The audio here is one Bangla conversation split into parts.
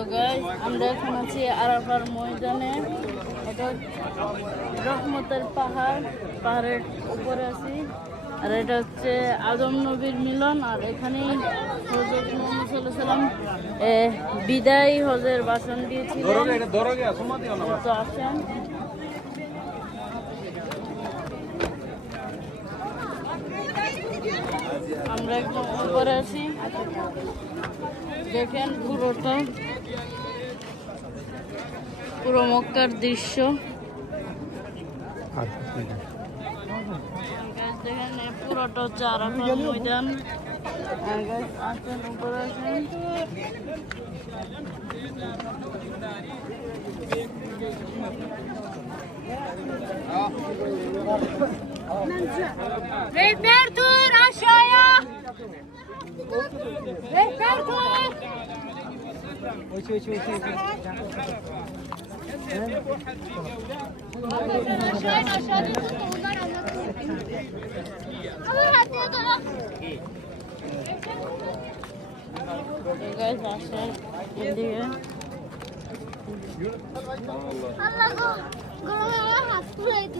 তো আমরা এখন আছি আরাফার ময়দানে। এটা রহমতের পাহাড় পাহাড়ের উপরে আছি। আর এটা হচ্ছে আদম নবীর মিলন আর এখানেই হজরত মোহাম্মদ সাল্লাম এ, বিদায় হজের বাসন দিয়েছিলেন। তো আসেন। উপরে আছি দেখেন পুরোটা পুরো মক্কার দৃশ্য Guys, দেখেন এই পুরোটা হচ্ছে আরাফাত ময়দান আর guys, আসেন উপরে আসেন Repertur aşağıya. Rehber koy. Oçu oçu oçu. Aşağıya aşağıya tutun onlar anlatır. Ama hatta dolap. Guys, aşağı gidiyor. Allah go. Go go go. Hastaydı.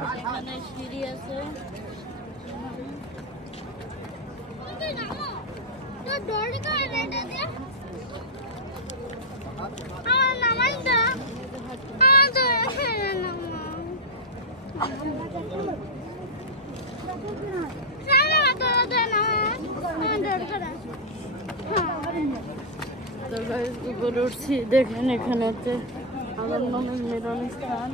Ah, mas queria ser. Tá doido, cara, né, Dede? Ah! উপরে উঠছি, দেখেন এখানে আমার নামের মিলন স্থান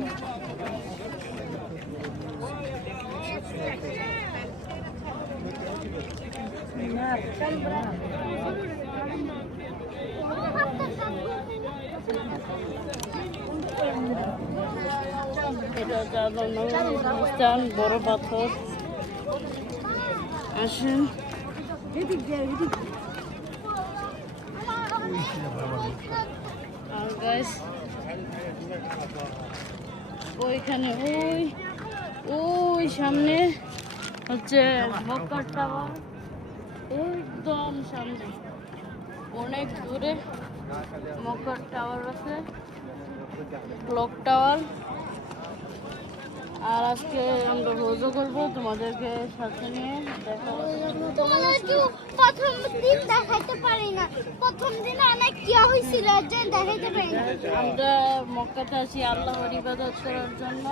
এটা হচ্ছে আমার স্থান বড় পাথর। আসেন। আর গাইস ওইখানে ওই ওই সামনে হচ্ছে মক্কার টাওয়ার একদম সামনে। অনেক দূরে মক্কার টাওয়ার আছে ক্লক টাওয়ার আর আজকে আমরা রোজও করব তোমাদেরকে সাথে নিয়ে প্রথম দিন দেখাইতে পারি না। প্রথম দিন অনেক কি হয়েছিল দেখাইতে পারি না। আমরা মক্কাতে আছি আল্লাহর ইবাদত করার জন্য।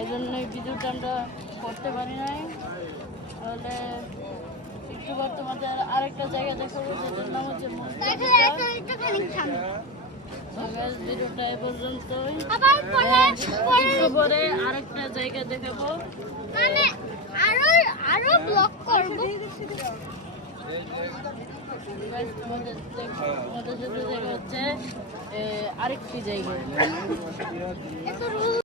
এই জন্যই ভিডিওটা আমরা করতে পারি নাই। তাহলে একটুবার তোমাদের আরেকটা জায়গা দেখাবো যেটার নাম হচ্ছে সামনে ভিডিওটা এ পর্যন্তই। পরে আরেকটা জায়গা দেখাবো। মানে আরও আরও ব্লক করব। দেখ- তোমাদের দেখা হচ্ছে এ, আরেকটি জায়গায় এত